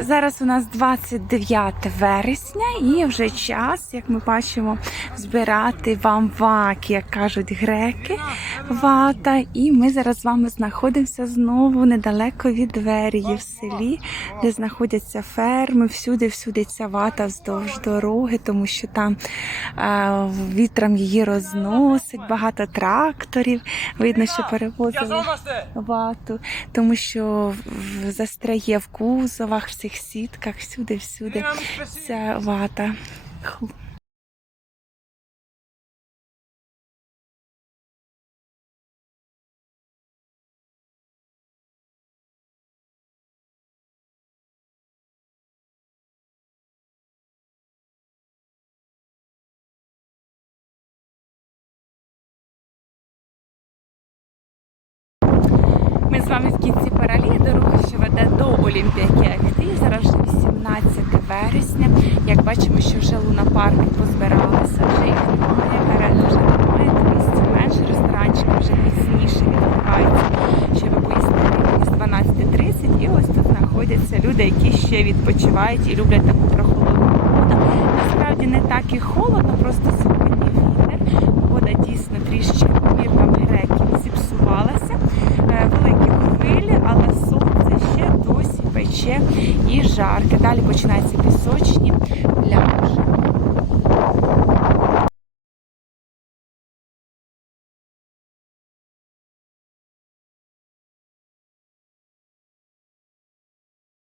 Зараз у нас 29 вересня і вже час, як ми бачимо, збирати вам ваки, як кажуть греки, вата. І ми зараз з вами знаходимося знову недалеко від Верії в селі, де знаходяться ферми. Всюди, всюди ця вата вздовж дороги, тому що там е, вітром її розносить, багато тракторів. Видно, що перевозили вату, тому що застряє в кузовах, в цих сітках, всюди, всюди. Ця вата. Ми з вами в кінці паралії, дорога, що веде до Олімпіаки Ахти. Зараз вже 18 вересня. Як бачимо, що вже лунапарки позбиралися, вже їх немає, карет вже немає, місця менше, ресторанчики вже пізніше відкриваються, щоб поїсти з 12.30. І ось тут знаходяться люди, які ще відпочивають і люблять таку прохолодну погоду. Насправді не так і холодно, просто Ще і жарке. Далі починаються пісочні.